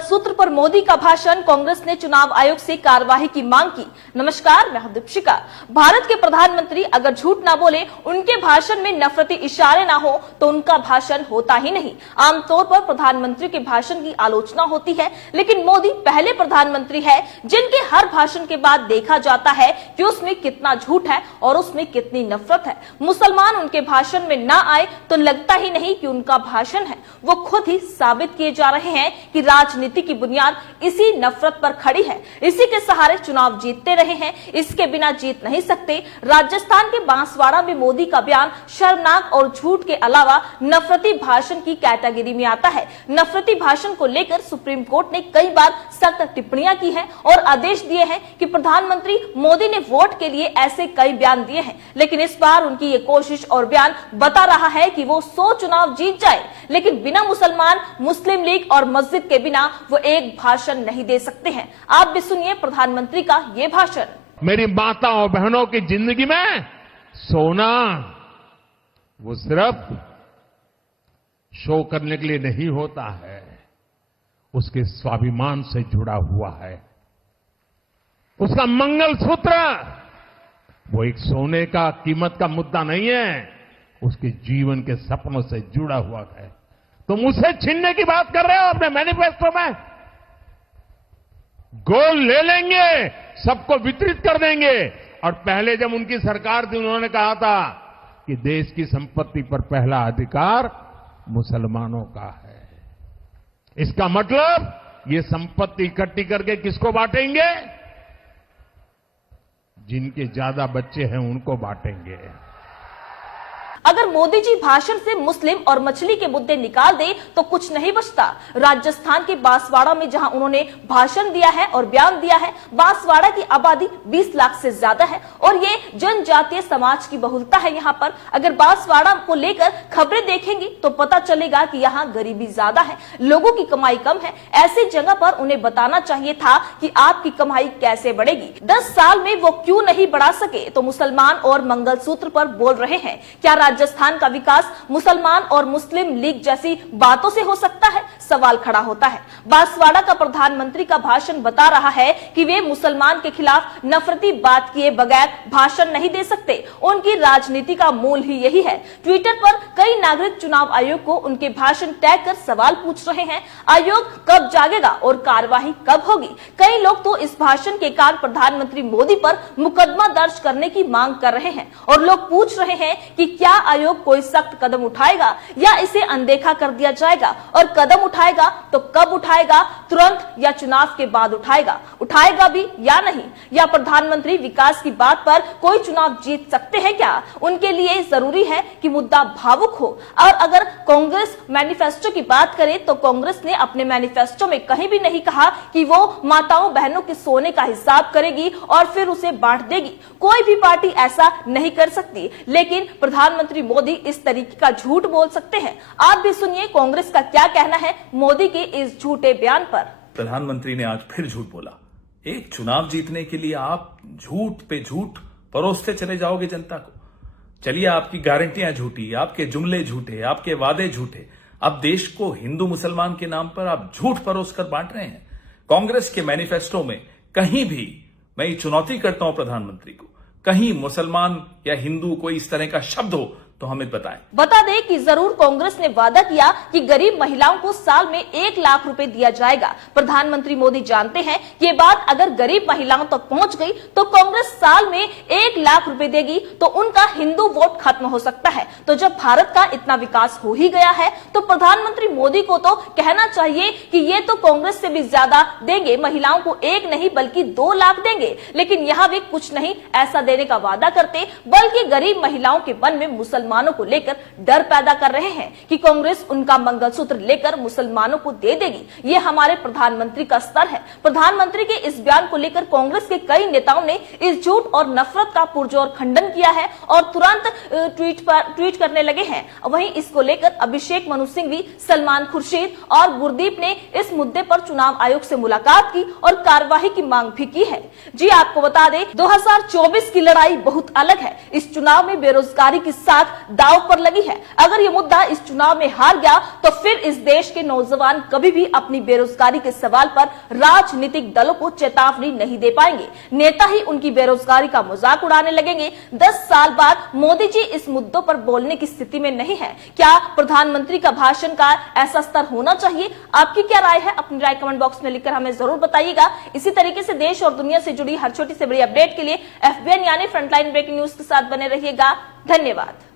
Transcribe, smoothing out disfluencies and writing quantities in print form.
सूत्र पर मोदी का भाषण, कांग्रेस ने चुनाव आयोग से कार्यवाही की मांग की। नमस्कार, मैं हूं दीपिका। भारत के प्रधानमंत्री अगर झूठ ना बोले, उनके भाषण में नफरती इशारे ना हो तो उनका भाषण होता ही नहीं। आमतौर पर प्रधानमंत्री के भाषण की आलोचना होती है, लेकिन मोदी पहले प्रधानमंत्री है जिनके हर भाषण के बाद देखा जाता है कि उसमें कितना झूठ है और उसमें कितनी नफरत है। मुसलमान उनके भाषण में ना आए तो लगता ही नहीं कि उनका भाषण है। वो खुद ही साबित किए जा रहे हैं कि राजनीति की बुनियाद इसी नफरत पर खड़ी है। इसी के सहारे चुनाव जीतते रहे हैं, इसके बिना जीत नहीं सकते। राजस्थान के बांसवाड़ा में मोदी का बयान शर्मनाक और झूठ के अलावा नफरती भाषण की कैटेगरी में आता है। नफरती भाषण को लेकर सुप्रीम कोर्ट ने कई बार सख्त टिप्पणियां की हैं और आदेश दिए हैं कि प्रधानमंत्री मोदी ने वोट के लिए ऐसे कई बयान दिए हैं, लेकिन इस बार उनकी ये कोशिश और बयान बता रहा है कि वो 100 चुनाव जीत जाए, लेकिन बिना मुसलमान, मुस्लिम लीग और मस्जिद के बिना वो एक भाषण नहीं दे सकते हैं। आप भी सुनिए प्रधानमंत्री का ये भाषण। मेरी माताओं बहनों की जिंदगी में सोना वो सिर्फ शो करने के लिए नहीं होता है, उसके स्वाभिमान से जुड़ा हुआ है। उसका मंगलसूत्र वो एक सोने का कीमत का मुद्दा नहीं है, उसके जीवन के सपनों से जुड़ा हुआ है। तुम उसे छीनने की बात कर रहे हो अपने मैनिफेस्टो में। गोल ले लेंगे, सबको वितरित कर देंगे। और पहले जब उनकी सरकार थी, उन्होंने कहा था कि देश की संपत्ति पर पहला अधिकार मुसलमानों का है। इसका मतलब ये संपत्ति इकट्ठी करके किसको बांटेंगे? जिनके ज्यादा बच्चे हैं उनको बांटेंगे। अगर मोदी जी भाषण से मुस्लिम और मछली के मुद्दे निकाल दे तो कुछ नहीं बचता। राजस्थान के बांसवाड़ा में जहां उन्होंने भाषण दिया है और बयान दिया है, बांसवाड़ा की आबादी 20 लाख से ज्यादा है और ये जनजातीय समाज की बहुलता है यहाँ पर। अगर बांसवाड़ा को लेकर खबरें देखेंगी तो पता चलेगा कि यहाँ गरीबी ज्यादा है, लोगों की कमाई कम है। ऐसी जगह पर उन्हें बताना चाहिए था कि आपकी कमाई कैसे बढ़ेगी। 10 साल में वो क्यों नहीं बढ़ा सके तो मुसलमान और मंगलसूत्र पर बोल रहे हैं। क्या राजस्थान का विकास मुसलमान और मुस्लिम लीग जैसी बातों से हो सकता है? सवाल खड़ा होता है। बांसवाड़ा का प्रधानमंत्री का भाषण बता रहा है कि वे मुसलमान के खिलाफ नफरती बात किए बगैर भाषण नहीं दे सकते। उनकी राजनीति का मूल ही यही है। ट्विटर पर कई नागरिक चुनाव आयोग को उनके भाषण टैग कर सवाल पूछ रहे हैं। आयोग कब जागेगा और कार्यवाही कब होगी? कई लोग तो इस भाषण के कारण प्रधानमंत्री मोदी पर मुकदमा दर्ज करने की मांग कर रहे हैं और लोग पूछ रहे हैं कि क्या आयोग कोई सख्त कदम उठाएगा या इसे अनदेखा कर दिया जाएगा, और कदम उठाएगा तो कब उठाएगा? तुरंत या चुनाव के बाद उठाएगा भी या नहीं? या प्रधानमंत्री विकास की बात पर कोई चुनाव जीत सकते हैं क्या? उनके लिए जरूरी है कि मुद्दा भावुक हो। और अगर कांग्रेस मैनिफेस्टो की बात करे तो कांग्रेस ने अपने मैनिफेस्टो में कहीं भी नहीं कहा कि वो माताओं बहनों के सोने का हिसाब करेगी और फिर उसे बांट देगी। कोई भी पार्टी ऐसा नहीं कर सकती, लेकिन प्रधानमंत्री मोदी इस तरीके का झूठ बोल सकते हैं। आप भी सुनिए कांग्रेस का क्या कहना है मोदी के इस झूठे बयान पर। प्रधानमंत्री ने आज फिर झूठ बोला। एक चुनाव जीतने के लिए आप झूठ पे झूठ परोसते चले जाओगे जनता को। चलिए, आपकी गारंटियां झूठी, आपके जुमले झूठे, आपके वादे झूठे। अब देश को हिंदू मुसलमान के नाम पर आप झूठ परोस कर बांट रहे हैं। कांग्रेस के मैनिफेस्टो में कहीं भी, मैं ये चुनौती करता हूं प्रधानमंत्री को, कहीं मुसलमान या हिंदू कोई इस तरह का शब्द हो तो हमें बताएं। बता दें कि जरूर कांग्रेस ने वादा किया कि गरीब महिलाओं को साल में 1 लाख रुपए दिया जाएगा। प्रधानमंत्री मोदी जानते हैं कि ये बात अगर गरीब महिलाओं तक पहुंच गई तो कांग्रेस साल में 1 लाख रुपए देगी तो उनका हिंदू वोट खत्म हो सकता है। तो जब भारत का इतना विकास हो ही गया है तो प्रधानमंत्री मोदी को तो कहना चाहिए कि ये तो कांग्रेस से भी ज्यादा देंगे, महिलाओं को 1 नहीं बल्कि 2 लाख देंगे। लेकिन यहाँ भी कुछ नहीं ऐसा देने का वादा करते, बल्कि गरीब महिलाओं के मन में मुसलमानों को लेकर डर पैदा कर रहे हैं कि कांग्रेस उनका मंगलसूत्र लेकर मुसलमानों को दे देगी। ये हमारे प्रधानमंत्री का स्तर है। प्रधानमंत्री के इस बयान को लेकर कांग्रेस के कई नेताओं ने इस झूठ और नफरत का पुरजोर खंडन किया है और तुरंत ट्वीट करने लगे हैं। वहीं इसको लेकर अभिषेक मनु सिंघवी, सलमान खुर्शीद और गुरदीप ने इस मुद्दे पर चुनाव आयोग से मुलाकात की और कार्यवाही की मांग भी की है। जी आपको बता दें, 2024 की लड़ाई बहुत अलग है। इस चुनाव में बेरोजगारी के साथ दांव पर लगी है। अगर यह मुद्दा इस चुनाव में हार गया तो फिर इस देश के नौजवान कभी भी अपनी बेरोजगारी के सवाल पर राजनीतिक दलों को चेतावनी नहीं दे पाएंगे। नेता ही उनकी बेरोजगारी का मजाक उड़ाने लगेंगे। 10 साल बाद मोदी जी इस मुद्दों पर बोलने की स्थिति में नहीं है। क्या प्रधानमंत्री का भाषण का ऐसा स्तर होना चाहिए? आपकी क्या राय है? अपनी राय कमेंट बॉक्स में लिखकर हमें जरूर बताइएगा। इसी तरीके से देश और दुनिया से जुड़ी हर छोटी से बड़ी अपडेट के लिए FBN यानी फ्रंटलाइन ब्रेकिंग न्यूज के साथ बने रहिएगा। धन्यवाद।